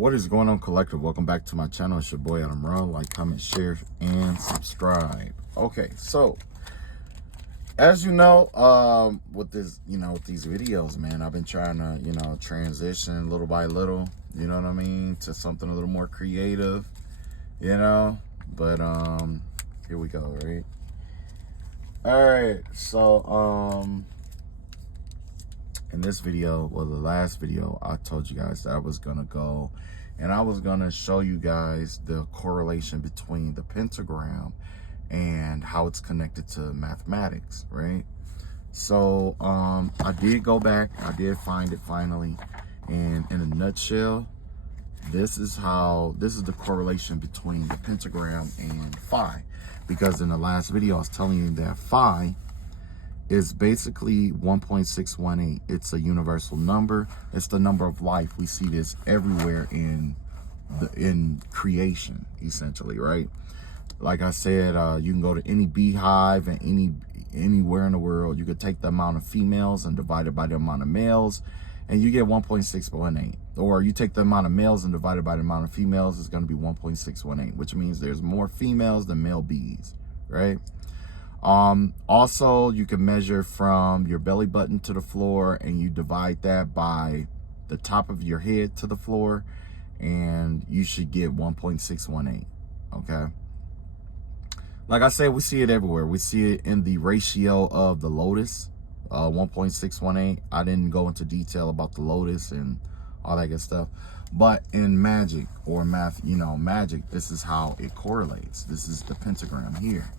What is going on, collective? Welcome back to my channel. It's your boy Adam Raw. Like, comment, share, and subscribe. Okay, so as you know, with this, with these videos, man, I've been trying to, transition little by little, you know what I mean, to something a little more creative, but here we go, right? All right, so in this video, well, the last video, I told you guys that I was gonna go and I was gonna show you guys the correlation between the pentagram and how it's connected to mathematics, right? So I did go back, I did find it finally, and in a nutshell, this is the correlation between the pentagram and phi, because in the last video I was telling you that phi is basically 1.618. It's a universal number. It's the number of life. We see this everywhere in creation, essentially, right? Like I said, you can go to any beehive and anywhere in the world. You could take the amount of females and divide it by the amount of males, and you get 1.618. Or you take the amount of males and divide it by the amount of females, it's going to be 1.618, which means there's more females than male bees, right? Also, you can measure from your belly button to the floor, and you divide that by the top of your head to the floor, and you should get 1.618. Okay. Like I said, we see it everywhere. We see it in the ratio of the lotus, 1.618. I didn't go into detail about the lotus and all that good stuff, but in Magick or math, Magick, this is how it correlates. This is the pentagram here,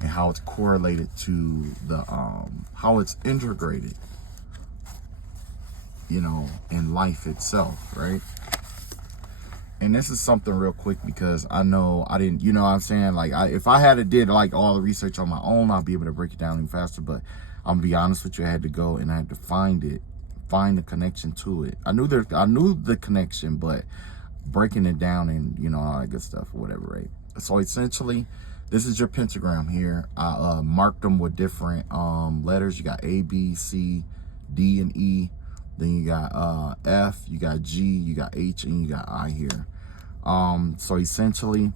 and how it's correlated to the how it's integrated, in life itself, right? And this is something real quick, because I know I didn't, what I'm saying, like, if I had did like all the research on my own, I'd be able to break it down even faster. But I'm gonna be honest with you, I had to go and I had to find the connection to it. I knew the connection, but breaking it down and all that good stuff or whatever, right? So essentially, this is your pentagram here. I marked them with different letters. You got A, B, C, D, and E. Then you got F, you got G, you got H, and you got I here. So essentially,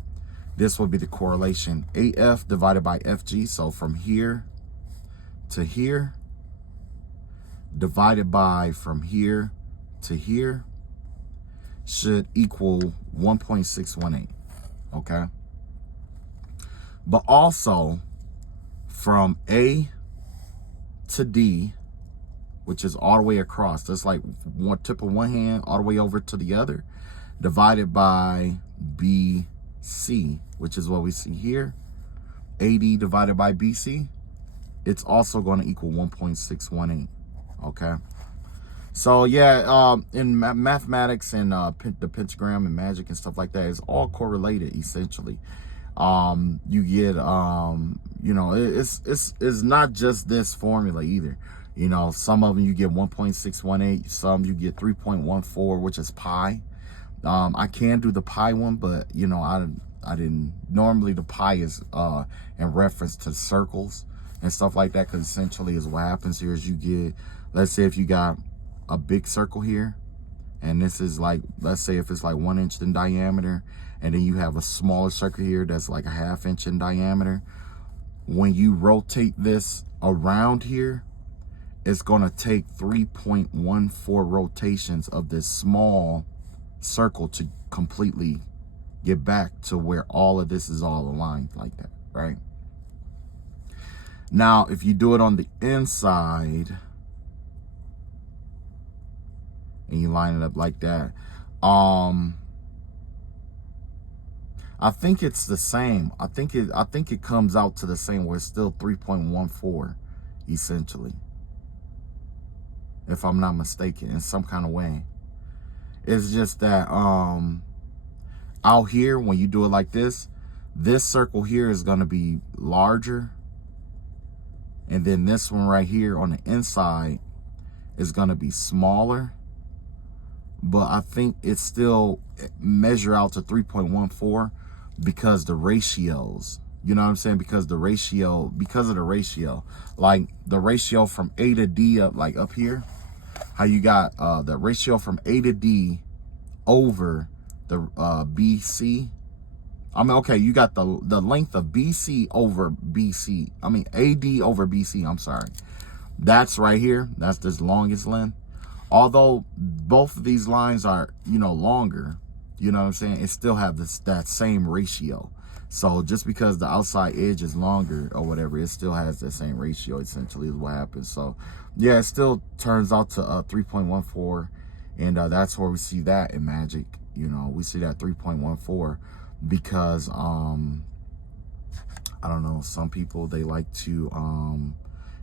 this will be the correlation. AF divided by FG. So from here to here, divided by from here to here, should equal 1.618. Okay. But also from A to D, which is all the way across, that's like one tip of one hand all the way over to the other, divided by BC, which is what we see here, AD divided by BC, it's also going to equal 1.618. Okay. So yeah, in mathematics and the pentagram and magic and stuff like that, is all correlated essentially. You get it's not just this formula either. Some of them you get 1.618, some you get 3.14, which is pi. I can do the pi one, but I didn't. Normally the pi is in reference to circles and stuff like that, because essentially is what happens here is you get, let's say if you got a big circle here, and this is like, let's say if it's like 1 inch in diameter, and then you have a smaller circle here that's like a 1/2 inch in diameter. When you rotate this around here, it's going to take 3.14 rotations of this small circle to completely get back to where all of this is all aligned like that, right? Now, if you do it on the inside and you line it up like that, I think it's the same. I think it comes out to the same, where it's still 3.14 essentially, if I'm not mistaken, in some kind of way. It's just that out here, when you do it like this circle here is going to be larger, and then this one right here on the inside is going to be smaller. But I think it still measure out to 3.14 because the ratios, you know what I'm saying? Because of the ratio, like the ratio from A to D up, like up here, how you got the ratio from A to D over the BC. I mean, okay, you got the length of BC over BC. I mean, AD over BC. I'm sorry. That's right here. That's this longest length. Although both of these lines are, you know, longer, you know what I'm saying, it still have that same ratio. So just because the outside edge is longer or whatever, it still has that same ratio, essentially, is what happens. So yeah, it still turns out to 3.14, and that's where we see that in Magick. You know, we see that 3.14 because I don't know, some people, they like to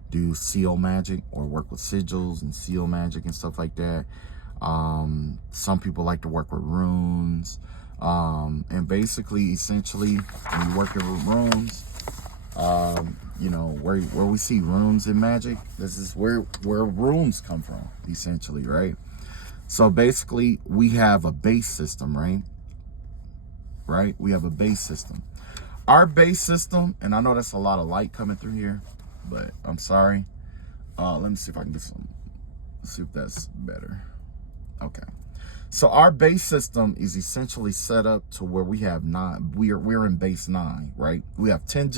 do seal magic or work with sigils and seal magic and stuff like that. Some people like to work with runes. And basically, essentially, when you're working with runes, you know, where we see runes in Magick, this is where runes come from, essentially, right? So basically, we have a base system, right? Right? We have a base system. Our base system, and I know that's a lot of light coming through here, but I'm sorry. Let me see if I can get some, see if that's better. Okay. So our base system is essentially set up to where we have we're in base 9, right? We have 10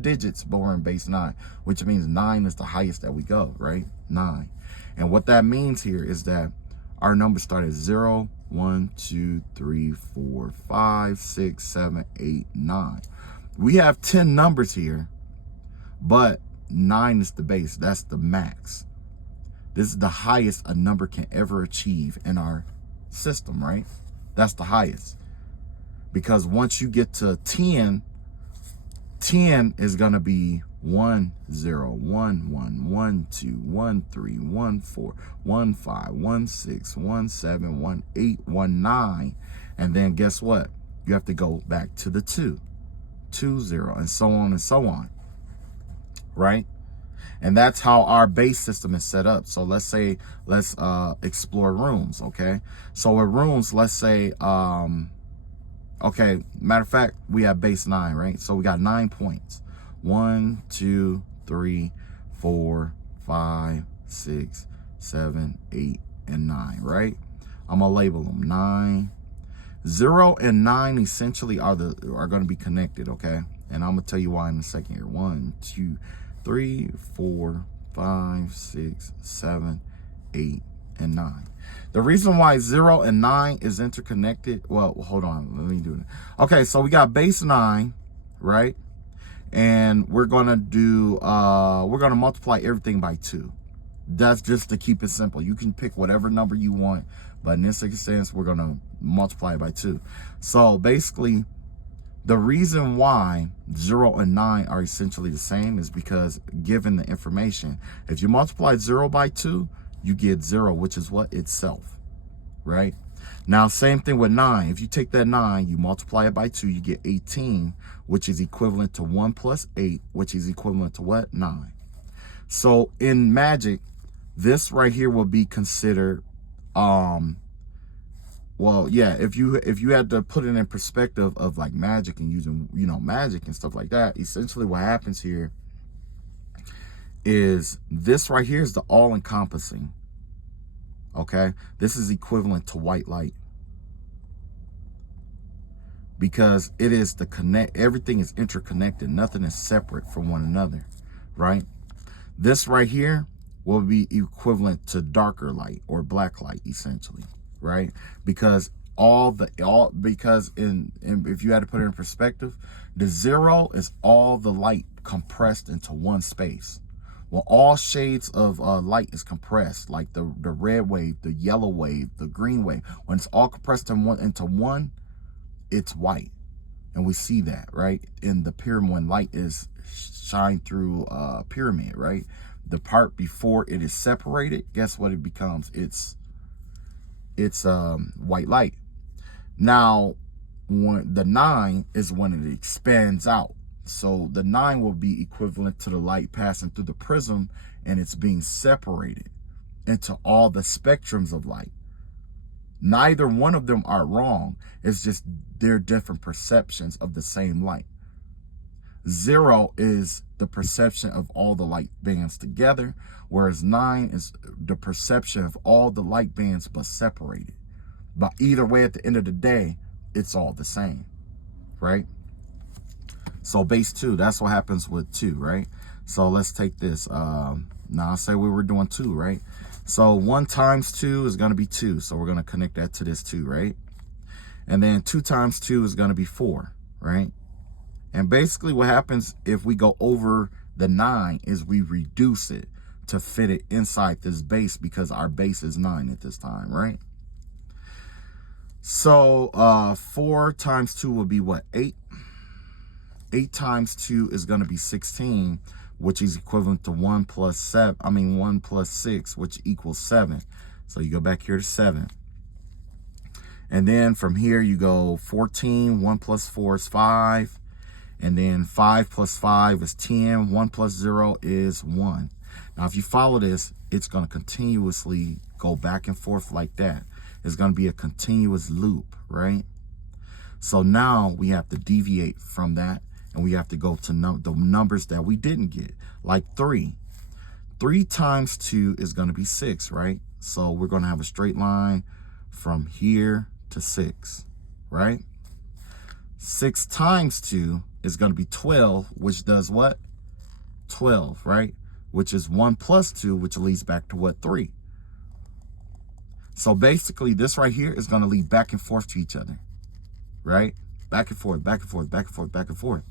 digits, but we're in base 9, which means 9 is the highest that we go, right? 9. And what that means here is that our numbers start at 0, 1, 2, 3, 4, 5, 6, 7, 8, 9. We have 10 numbers here, but 9 is the base. That's the max. This is the highest a number can ever achieve in our system, right? That's the highest. Because once you get to 10, 10 is going to be 1, 0, 1, 1, 1, 2, 1, 3, 1, 4, 1, 5, 1, 6, 1, 7, 1, 8, 1, 9. And then guess what? You have to go back to the 2, 2, 0, and so on, right? And that's how our base system is set up. So let's say, let's explore runes, okay? So with runes, let's say, okay, matter of fact, we have base 9, right? So we got 9 points. 1, 2, 3, 4, 5, 6, 7, 8, and 9, right? I'm gonna label them 9. 0 and 9 essentially are going to be connected, okay? And I'm gonna tell you why in a second here. 1, 2, 3, 4, 5, 6, 7, 8, and 9. The reason why 0 and 9 is interconnected, well, hold on, let me do it. Okay, so we got base 9, right? And we're gonna do, we're gonna multiply everything by 2. That's just to keep it simple. You can pick whatever number you want, but in this instance, we're gonna multiply it by 2. So basically, the reason why 0 and 9 are essentially the same is because, given the information, if you multiply 0 by 2, you get 0, which is what? Itself, right? Now, same thing with 9. If you take that 9, you multiply it by 2, you get 18, which is equivalent to 1 plus 8, which is equivalent to what? 9. So in Magick, this right here will be considered, well, yeah, if you had to put it in perspective of like Magick and using, you know, Magick and stuff like that, essentially what happens here is this right here is the all-encompassing, okay? This is equivalent to white light because it is the connect, everything is interconnected. Nothing is separate from one another, right? This right here will be equivalent to darker light or black light, essentially, right? Because because if you had to put it in perspective, the 0 is all the light compressed into one space. Well, all shades of light is compressed, like the red wave, the yellow wave, the green wave. When it's all compressed into one, it's white. And we see that, right? In the pyramid, when light is shined through a pyramid, right? The part before it is separated, guess what it becomes? It's white light. Now, when the 9 is when it expands out. So the 9 will be equivalent to the light passing through the prism, and it's being separated into all the spectrums of light. Neither one of them are wrong. It's just they're different perceptions of the same light. 0 is the perception of all the light bands together, whereas 9 is the perception of all the light bands but separated. But either way, at the end of the day, it's all the same, right? So base 2, that's what happens with 2, right? So let's take this. Now I'll say we were doing 2, right? So 1 times 2 is going to be 2. So we're going to connect that to this 2, right? And then 2 times 2 is going to be 4, right? And basically what happens if we go over the 9 is we reduce it to fit it inside this base, because our base is 9 at this time, right? So 4 times 2 will be what? 8. 8 times 2 is going to be 16, which is equivalent to 1 plus 6, which equals 7. So you go back here to 7. And then from here you go 14, 1 plus 4 is 5. And then 5 plus 5 is 10. 1 plus 0 is 1. Now, if you follow this, it's going to continuously go back and forth like that. It's going to be a continuous loop, right? So now we have to deviate from that, and we have to go to the numbers that we didn't get, like 3. 3 times 2 is going to be 6, right? So we're going to have a straight line from here to 6, right? 6 times 2 is going to be 12, which does what? 12, right? Which is 1 plus 2, which leads back to what? 3. So basically, this right here is going to lead back and forth to each other, right? Back and forth, back and forth, back and forth, back and forth.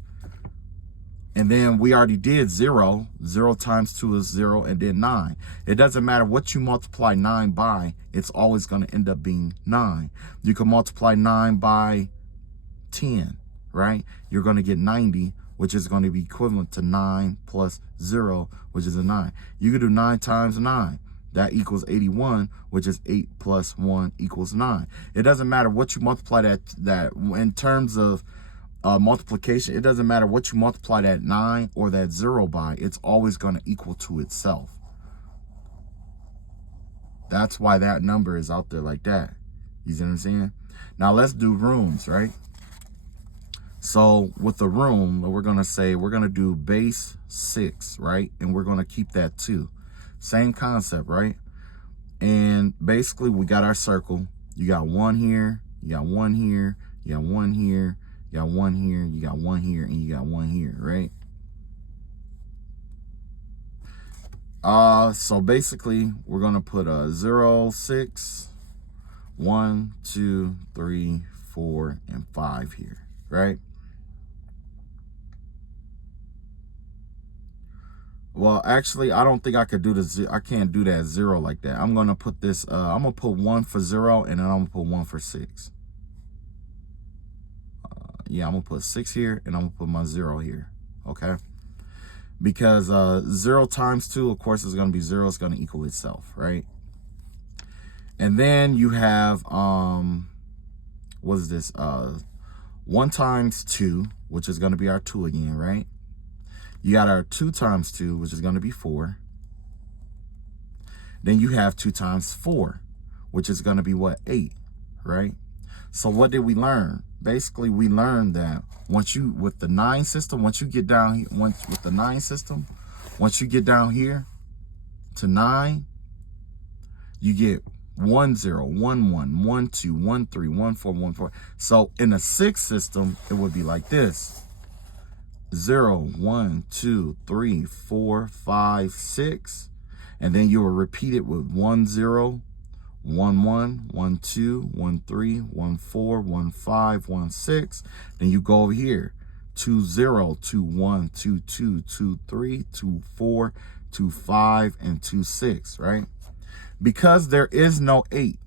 And then we already did 0. 0 times 2 is 0, and then 9. It doesn't matter what you multiply 9 by, it's always going to end up being 9. You can multiply 9 by 10, right? You're going to get 90, which is going to be equivalent to 9 plus 0, which is a 9. You can do 9 times 9. That equals 81, which is 8 plus 1 equals 9. It doesn't matter what you multiply that in terms of multiplication. It doesn't matter what you multiply that 9 or that 0 by. It's always going to equal to itself. That's why that number is out there like that. You see what I'm saying? Now let's do rooms, right? So with the room, we're going to say we're going to do base 6, right? And we're going to keep that 2. Same concept, right? And basically we got our circle. You got 1 here, you got 1 here, you got 1 here, you got 1 here, you got 1 here, and you got 1 here, right? So basically we're going to put a 0, 6, 1, 2, 3, 4, and 5 here, right? Well, actually, I don't think I could do the I can't do that 0 like that. I'm gonna put this. I'm gonna put 1 for 0, and then I'm gonna put 1 for 6. Yeah, I'm gonna put 6 here, and I'm gonna put my 0 here. Okay, because 0 times 2, of course, is gonna be 0. It's gonna equal itself, right? And then you have what is this? 1 times 2, which is gonna be our 2 again, right? You got our 2 times 2, which is going to be 4. Then you have 2 times 4, which is going to be what? 8, right? So what did we learn? Basically, we learned that with the 9 system, once you get down here, with the 9 system, once you get down here to 9, you get 1 0, 1 1, 1 2, 1 3, 1 4, 1 4. So in the 6 system, it would be like this. 0, 1, 2, 3, 4, 5, 6. And then you will repeat it with 1 0, 1 1, 1 2, 1 3, 1 4, 1 5, 1 6. Then you go over here. 2 0, 2 1, 2 2, 2 3, 2 4, 2 5, and 2 6, right? Because there is no 8,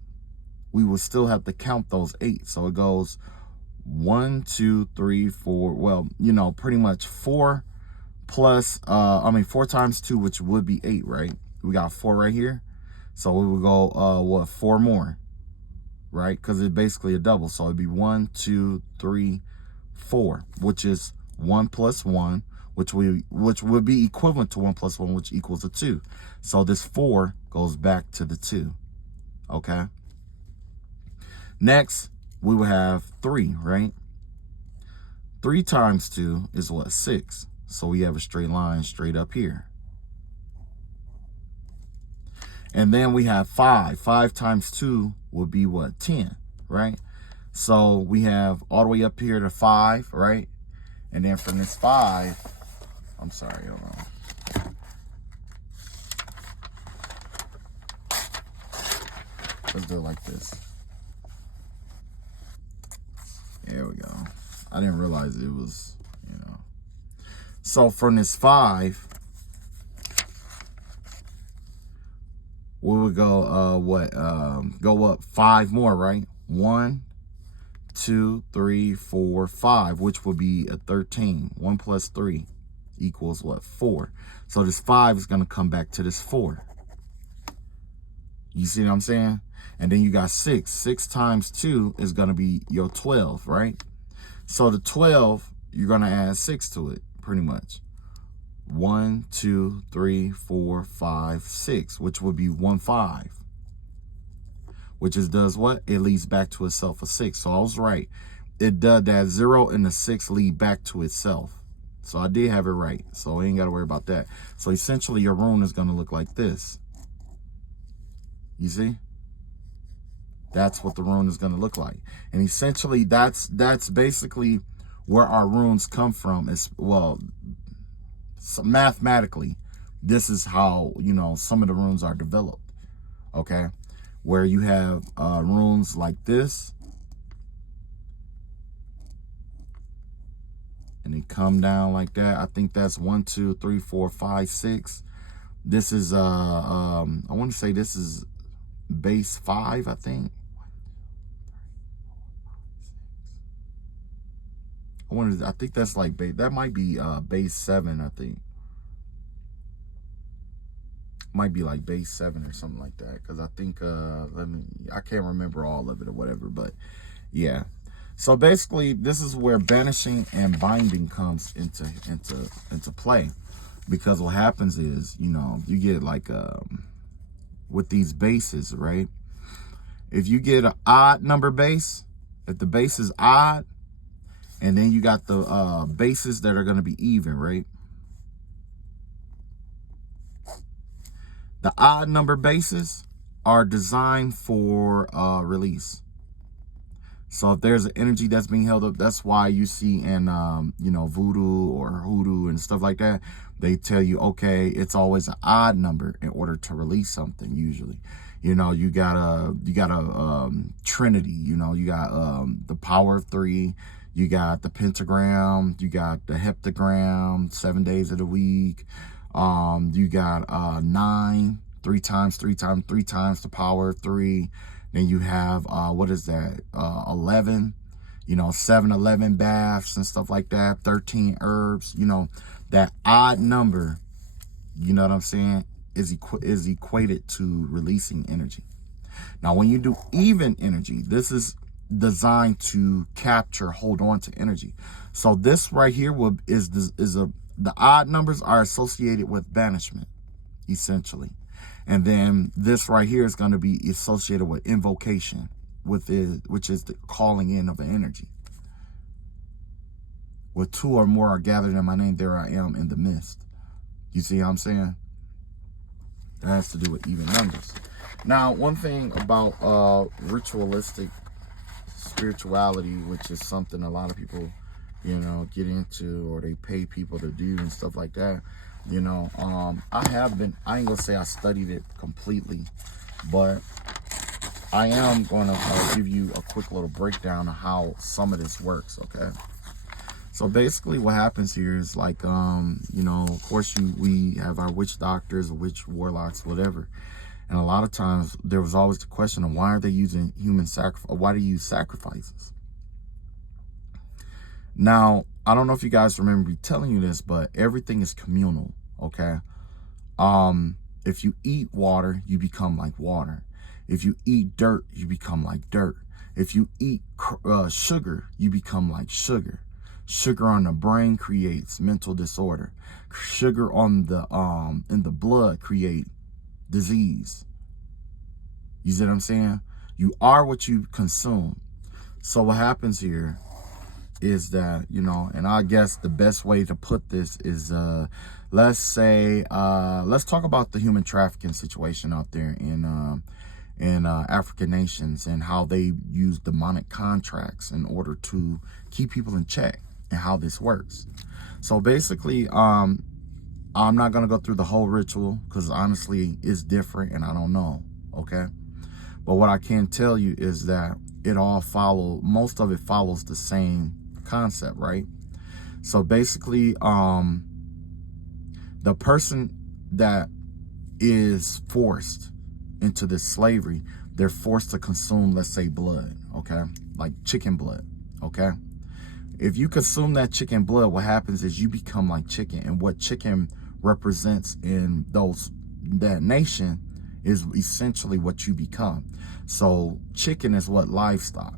we will still have to count those 8. So it goes 1 2 3 4. Well, you know, pretty much 4 plus 4 times 2, which would be 8, right? We got 4 right here, so we would go 4 more, right? Because it's basically a double. So it'd be 1 2 3 4, which is 1 plus 1, which would be equivalent to 1 plus 1, which equals a 2. So this 4 goes back to the 2. Okay, next we will have 3, right? 3 times 2 is what? 6. So we have a straight line straight up here. And then we have 5. 5 times 2 will be what? 10. right? So we have all the way up here to 5, right? And then from this 5, I'm sorry, hold on. Let's do it like this. There we go. I didn't realize it was, you know. So from this 5, we would go, go up 5 more, right? 1, 2, 3, 4, 5, which would be a 13. 1 plus 3 equals what? 4. So this 5 is going to come back to this 4. You see what I'm saying? And then you got 6. 6 times 2 is going to be your 12, right? So the 12, you're going to add 6 to it, pretty much. 1, 2, 3, 4, 5, 6, which would be 1, 5. Which is does what? It leads back to itself a 6. So I was right. It does that 0 and the 6 lead back to itself. So I did have it right. So I ain't got to worry about that. So essentially your rune is going to look like this. You see? That's what the rune is going to look like. And essentially that's basically where our runes come from. Is, well, so mathematically, this is how, you know, some of the runes are developed. Okay? Where you have runes like this, and they come down like that. I think that's 1, 2, 3, 4, 5, 6. This is I want to say this is base 5, I think. I think that's like base, that might be base 7, I think. Might be like base 7 or something like that, because I think I can't remember all of it or whatever, but yeah. So basically this is where banishing and binding comes into play, because what happens is, you know, you get like with these bases, right? If you get an odd number base, if the base is odd, and then you got the bases that are going to be even, right? The odd number bases are designed for release. So if there's an energy that's being held up, that's why you see in, you know, voodoo or hoodoo and stuff like that, they tell you, okay, it's always an odd number in order to release something. Usually, you know, you got a trinity. You know, you got the power of 3. You got the pentagram. You got the heptagram, 7 days of the week. You got 9, 3 times the power of 3. Then you have what is that? 11, you know, 7-11 baths and stuff like that. 13 herbs, you know, that odd number, you know what I'm saying, is equated to releasing energy. Now, when you do even energy, this is designed to hold on to energy. So this right here the odd numbers are associated with banishment, essentially. And then this right here is going to be associated with invocation, which is the calling in of an energy. Where 2 or more are gathered in my name, there I am in the midst. You see how I'm saying? That has to do with even numbers. Now, one thing about ritualistic spirituality, which is something a lot of people, you know, get into, or they pay people to do and stuff like that. You know, I ain't gonna say I studied it completely, but I am gonna give you a quick little breakdown of how some of this works, okay? So basically what happens here is like, you know, of course we have our witch doctors, witch warlocks, whatever. And a lot of times there was always the question of why are they using human sacrifice? Why do you use sacrifices? Now, I don't know if you guys remember me telling you this, but everything is communal, okay? If you eat water, you become like water. If you eat dirt, you become like dirt. If you eat sugar, you become like sugar. Sugar on the brain creates mental disorder. Sugar on the in the blood create disease. You see what I'm saying? You are what you consume. So what happens here is that, you know, and I guess the best way to put this is, let's say, let's talk about the human trafficking situation out there in in African nations, and how they use demonic contracts in order to keep people in check, and how this works. So basically, I'm not going to go through the whole ritual because honestly it's different and I don't know, okay? But what I can tell you is that most of it follows the same concept, right? So basically, the person that is forced into this slavery, they're forced to consume, let's say, blood, okay? Like chicken blood, okay? If you consume that chicken blood, what happens is you become like chicken. And what chicken represents in that nation is essentially what you become. So chicken is what? Livestock,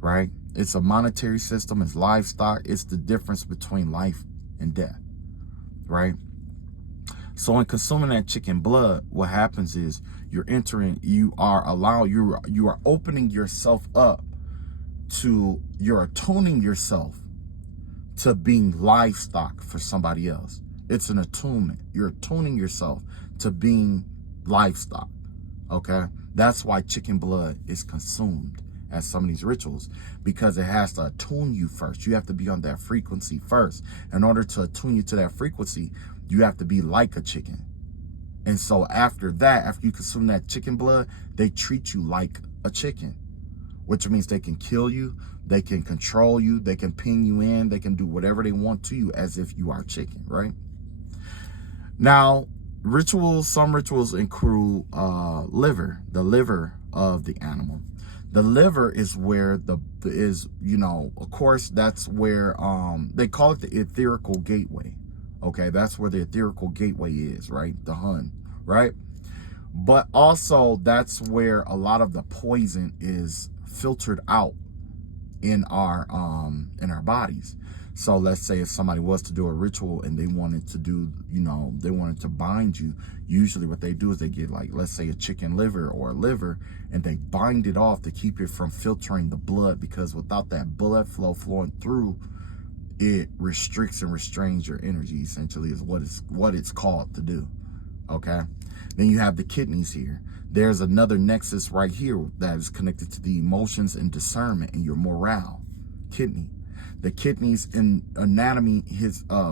right? It's a monetary system. It's livestock. It's the difference between life and death, right? So in consuming that chicken blood, what happens is you are opening yourself up to, you're attuning yourself to being livestock for somebody else. It's an attunement. You're attuning yourself to being livestock, okay? That's why chicken blood is consumed at some of these rituals, because it has to attune you first. You have to be on that frequency first. In order to attune you to that frequency, you have to be like a chicken. And so after that, after you consume that chicken blood, they treat you like a chicken, which means they can kill you, they can control you, they can pin you in, they can do whatever they want to you as if you are chicken, right? Now, some rituals include liver, the liver of the animal. The liver is where of course, that's where they call it the etherical gateway. Okay, that's where the etherical gateway is, right? The Hun, right? But also that's where a lot of the poison is filtered out in our bodies. So let's say if somebody was to do a ritual and they wanted to bind you, usually what they do is they get, like, let's say a chicken liver or a liver, and they bind it off to keep it from filtering the blood, because without that blood flow flowing through, it restricts and restrains your energy, essentially, is what it's called to do, okay? Then you have the kidneys here. There's another nexus right here that is connected to the emotions and discernment and your morale. Kidney. The kidneys in anatomy,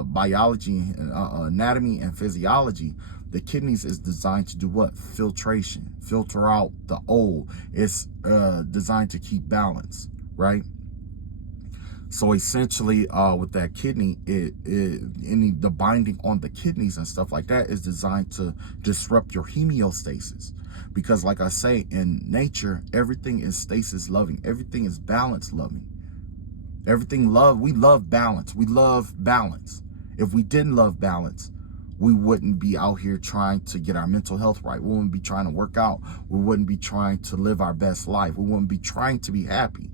biology, anatomy and physiology, the kidneys is designed to do what? Filtration. Filter out the old. It's designed to keep balance, right? So essentially, with that kidney, the binding on the kidneys and stuff like that is designed to disrupt your homeostasis. Because like I say, in nature, everything is stasis loving. Everything is balance loving. We love balance. We love balance. If we didn't love balance, we wouldn't be out here trying to get our mental health right. We wouldn't be trying to work out. We wouldn't be trying to live our best life. We wouldn't be trying to be happy,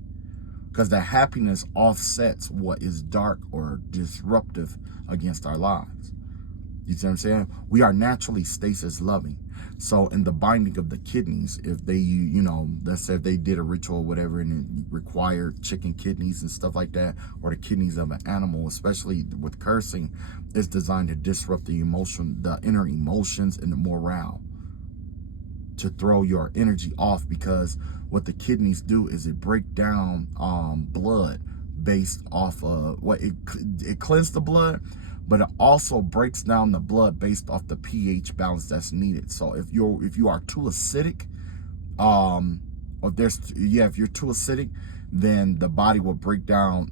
because that happiness offsets what is dark or disruptive against our lives. You see what I'm saying? We are naturally stasis loving. So in the binding of the kidneys, if they, let's say if they did a ritual or whatever and it required chicken kidneys and stuff like that, or the kidneys of an animal, especially with cursing, it's designed to disrupt the inner emotions and the morale, to throw your energy off, because what the kidneys do is it break down blood based off of it cleanses the blood, but it also breaks down the blood based off the pH balance that's needed. So if you are too acidic, if you're too acidic, then the body will break down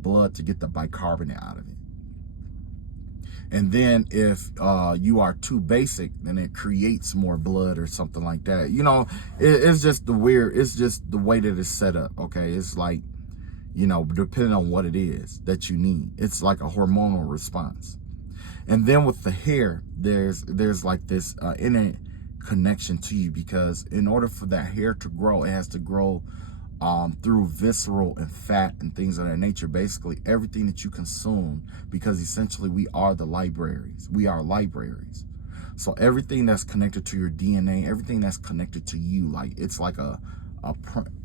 blood to get the bicarbonate out of it. And then if you are too basic, then it creates more blood or something like that. It's just the way that it's set up, okay? It's like, depending on what it is that you need. It's like a hormonal response. And then with the hair, there's like this inner connection to you, because in order for that hair to grow, it has to grow through visceral and fat and things of that nature. Basically everything that you consume, because essentially we are the libraries. We are libraries. So everything that's connected to your DNA, everything that's connected to you, like it's like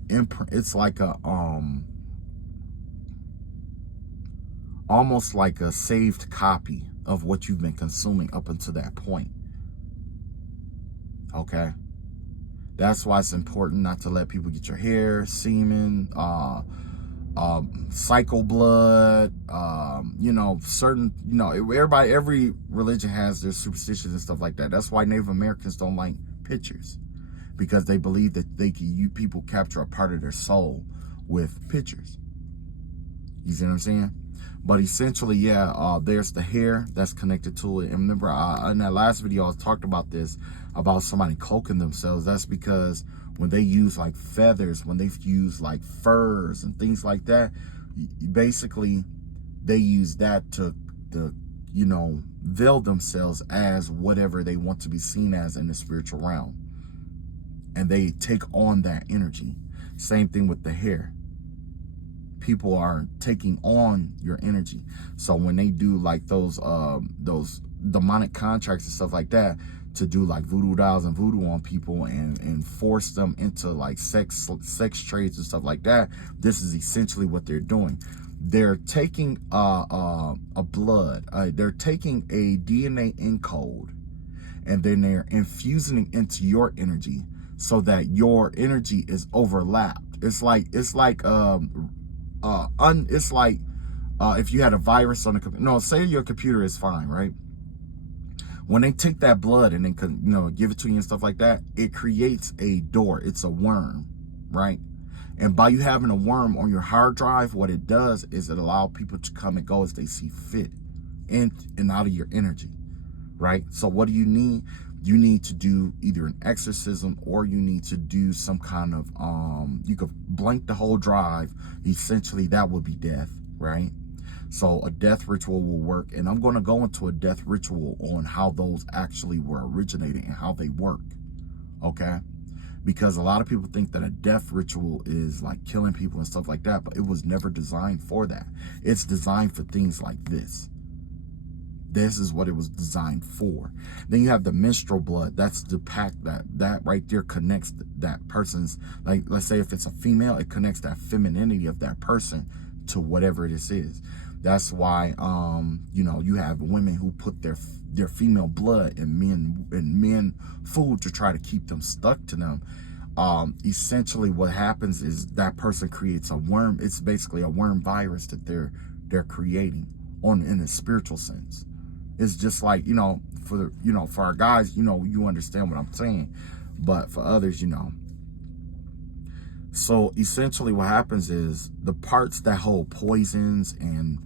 it's like almost like a saved copy of what you've been consuming up until that point. Okay? That's why it's important not to let people get your hair, semen, cycle blood, you know, certain, you know, every religion has their superstitions and stuff like that. That's why Native Americans don't like pictures, because they believe that people capture a part of their soul with pictures. You see what I'm saying? But essentially, yeah, there's the hair that's connected to it. And remember, in that last video, I talked about this, about somebody cloaking themselves. That's because when they use like feathers, when they use like furs and things like that, basically they use that to you know, veil themselves as whatever they want to be seen as in the spiritual realm. And they take on that energy. Same thing with the hair. People are taking on your energy. So when they do like those demonic contracts and stuff like that, to do like voodoo dolls and voodoo on people and force them into like sex trades and stuff like that, this is essentially what they're doing. They're taking a blood, they're taking a DNA encode, and then they're infusing it into your energy so that your energy is overlapped. It's like if you had a virus on the computer. No, say your computer is fine, right? When they take that blood and then, you know, give it to you and stuff like that, it creates a door. It's a worm, right? And by you having a worm on your hard drive, what it does is it allows people to come and go as they see fit, in and out of your energy, right? So what do you need? You need to do either an exorcism, or you need to do some kind of, you could blank the whole drive. Essentially, that would be death, right? So a death ritual will work. And I'm going to go into a death ritual on how those actually were originated and how they work, okay? Because a lot of people think that a death ritual is like killing people and stuff like that, but it was never designed for that. It's designed for things like this. This is what it was designed for. Then you have the menstrual blood. That's the pack that right there connects that person's, like, let's say if it's a female, it connects that femininity of that person to whatever this is. That's why, you know, you have women who put their female blood in men food to try to keep them stuck to them. Essentially what happens is that person creates a worm. It's basically a worm virus that they're creating in a spiritual sense. It's just like, you know, for our guys, you know, you understand what I'm saying, but for others, you know. So essentially what happens is the parts that hold poisons and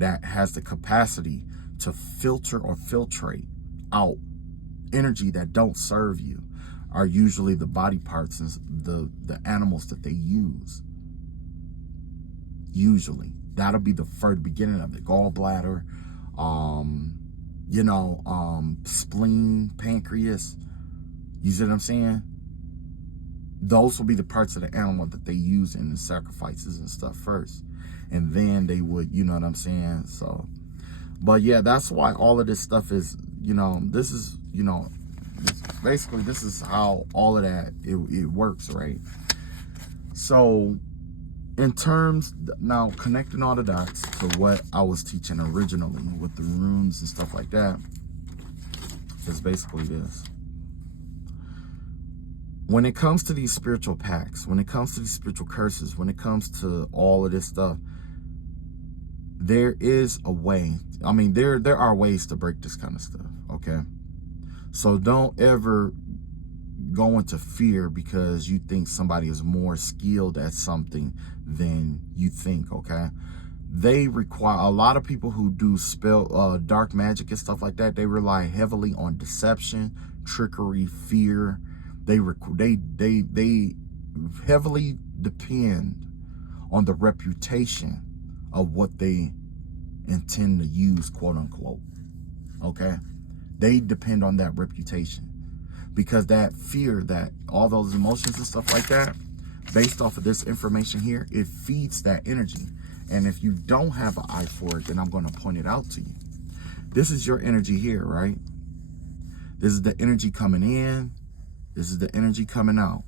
that has the capacity to filter or filtrate out energy that don't serve you are usually the body parts and the animals that they use. Usually that'll be the first beginning of it. Gallbladder, you know, spleen, pancreas. You see what I'm saying? Those will be the parts of the animal that they use in the sacrifices and stuff first. And then they would, you know what I'm saying? So, but yeah, that's why all of this stuff is, you know, this is, you know, basically this is how all of that, it works, right? So in terms, now connecting all the dots to what I was teaching originally with the runes and stuff like that, is basically this. When it comes to these spiritual pacts, when it comes to these spiritual curses, when it comes to all of this stuff, there is a way. I mean, there are ways to break this kind of stuff, okay? So don't ever go into fear because you think somebody is more skilled at something than you think, okay? They require, a lot of people who do dark magic and stuff like that, they rely heavily on deception, trickery, fear. They heavily depend on the reputation of what they intend to use, quote unquote, okay? They depend on that reputation because that fear, that all those emotions and stuff like that, based off of this information here, it feeds that energy. And if you don't have an eye for it, then I'm going to point it out to you. This is your energy here, right? This is the energy coming in. This is the energy coming out.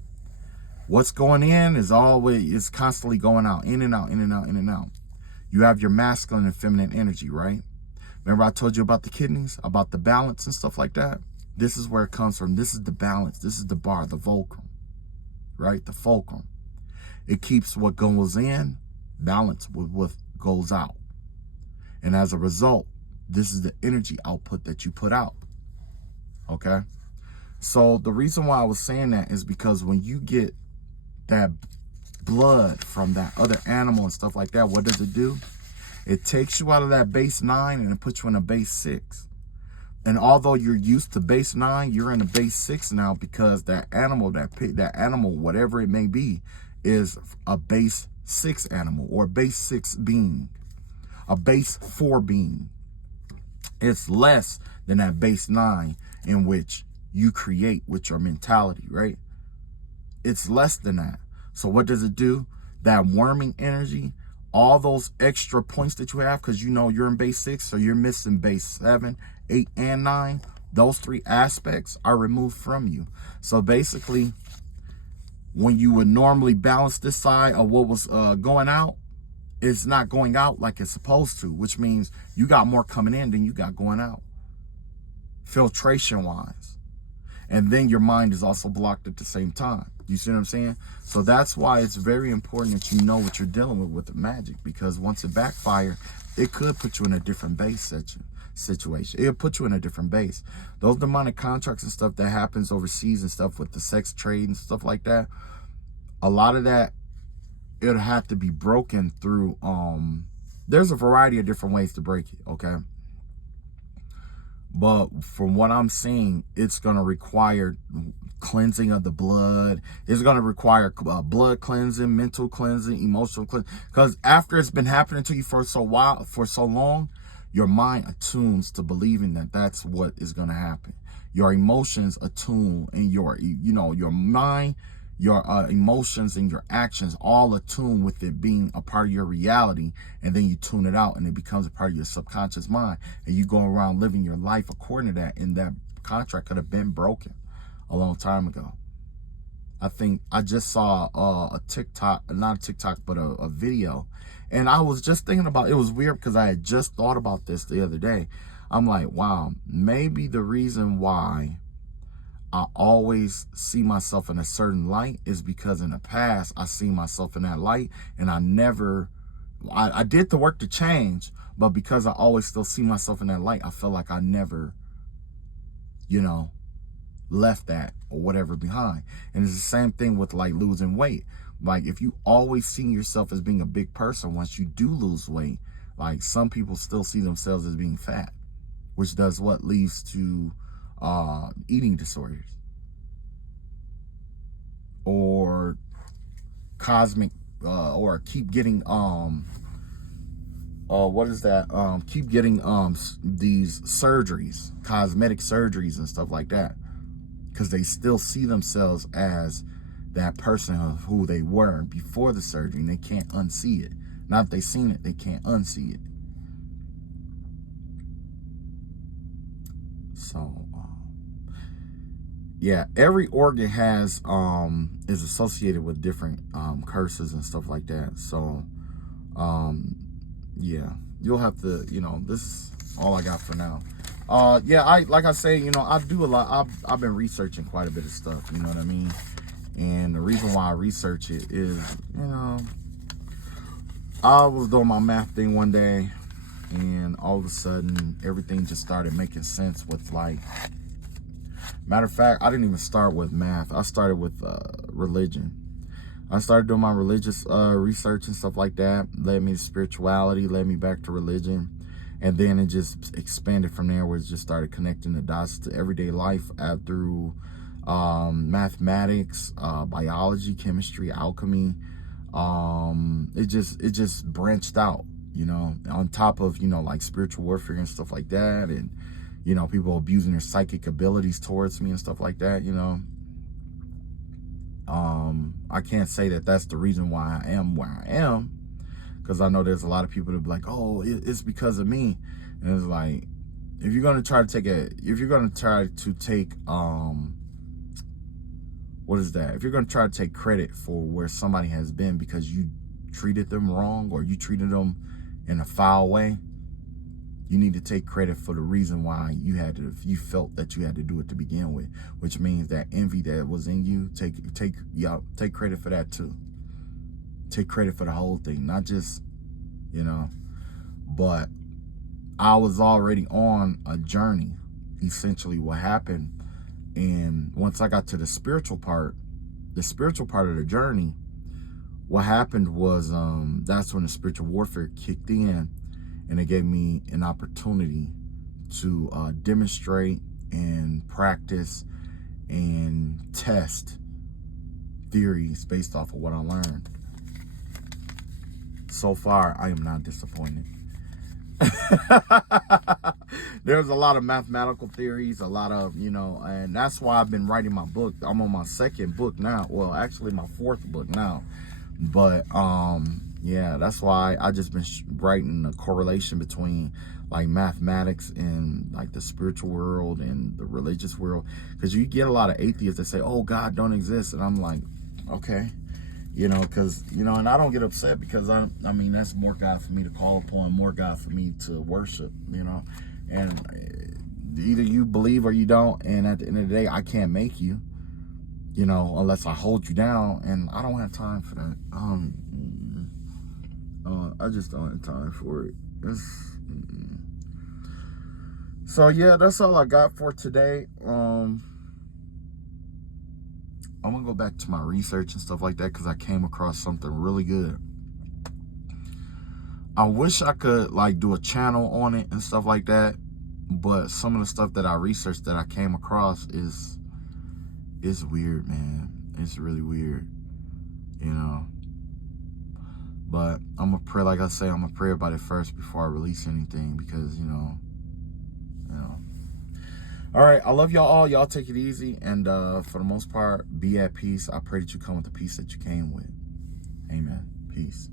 What's going in is constantly going out, in and out, in and out, in and out. You have your masculine and feminine energy, right? Remember I told you about the kidneys, about the balance and stuff like that? This is where it comes from. This is the balance. This is the bar, the fulcrum, right? The fulcrum. It keeps what goes in balanced with what goes out. And as a result, this is the energy output that you put out. Okay? So the reason why I was saying that is because when you get that blood from that other animal and stuff like that, what does it do? It takes you out of that base 9 and it puts you in a base 6. And although you're used to base 9, you're in a base 6 now, because that animal, that animal, whatever it may be, is a base 6 animal, or a base 6 being, a base 4 being. It's less than that base 9 in which you create with your mentality, right? It's less than that. So what does it do? That worming energy, all those extra points that you have, because you know you're in base 6, so you're missing base 7, 8, and 9. Those 3 aspects are removed from you. So basically, when you would normally balance this side of what was going out, it's not going out like it's supposed to, which means you got more coming in than you got going out, filtration wise. And then your mind is also blocked at the same time. You see what I'm saying? So that's why it's very important that you know what you're dealing with the magic, because once it backfire, it could put you in a different base situation. It'll put you in a different base. Those demonic contracts and stuff that happens overseas and stuff with the sex trade and stuff like that, a lot of that, it'll have to be broken through, there's a variety of different ways to break it, okay? But from what I'm seeing, it's going to require cleansing of the blood. It's going to require blood cleansing, mental cleansing, emotional cleansing. Because after it's been happening to you for so long, your mind attunes to believing that that's what is going to happen. Your emotions attune, and your mind, your emotions and your actions all attune with it being a part of your reality, and then you tune it out and it becomes a part of your subconscious mind, and you go around living your life according to that, and that contract could have been broken a long time ago. I think I just saw a TikTok, not a TikTok, but a video, and I was just thinking about, it was weird because I had just thought about this the other day. I'm like, wow, maybe the reason why I always see myself in a certain light is because in the past I see myself in that light, and I did the work to change, but because I always still see myself in that light, I feel like I never, left that or whatever behind. And it's the same thing with like losing weight. Like if you always see yourself as being a big person, once you do lose weight, like some people still see themselves as being fat, which does what leads to eating disorders or cosmic or keep getting keep getting these surgeries, cosmetic surgeries and stuff like that, because they still see themselves as that person of who they were before the surgery, and they can't unsee it. Now if they've seen it, they can't unsee it. So yeah, every organ has is associated with different curses and stuff like that. So yeah, you'll have to, this is all I got for now. Yeah, like I say, I do a lot. I've been researching quite a bit of stuff, you know what I mean? And the reason why I research it is, I was doing my math thing one day, and all of a sudden everything just started making sense with, like, matter of fact, I didn't even start with math. I started with religion. I started doing my religious research and stuff like that. Led me to spirituality, led me back to religion. And then it just expanded from there, where it just started connecting the dots to everyday life through mathematics, biology, chemistry, alchemy. It just branched out, on top of, like spiritual warfare and stuff like that. And, people abusing their psychic abilities towards me and stuff like that, I can't say that that's the reason why I am where I am, because I know there's a lot of people that be like, oh, it's because of me. And it's like, if you're going to try to take what is that? If you're going to try to take credit for where somebody has been because you treated them wrong or you treated them in a foul way, You need to take credit for the reason why you felt that you had to do it to begin with, which means that envy that was in you, take credit for that too. Take credit for the whole thing, not just, but I was already on a journey, essentially what happened. And once I got to the spiritual part of the journey, what happened was that's when the spiritual warfare kicked in, and it gave me an opportunity to demonstrate and practice and test theories based off of what I learned. So far, I am not disappointed. There's a lot of mathematical theories, a lot of, and that's why I've been writing my book. I'm on my second book now. Well, actually my fourth book now. But yeah, that's why I just been writing a correlation between like mathematics and like the spiritual world and the religious world, because you get a lot of atheists that say, oh, God don't exist, and I'm like, okay, because and I don't get upset, because I mean, that's more God for me to call upon, more God for me to worship, and either you believe or you don't, and at the end of the day, I can't make you, unless I hold you down, and I don't have time for that. I just don't have time for it. So yeah, that's all I got for today. I'm gonna go back to my research and stuff like that, because I came across something really good. I wish I could like do a channel on it and stuff like that, but some of the stuff that I researched that I came across is weird, man. It's really weird, but I'm gonna pray, like I say, I'm gonna pray about it first before I release anything, because all right, I love y'all all. Y'all take it easy, and for the most part, be at peace. I pray that you come with the peace that you came with. Amen. Peace.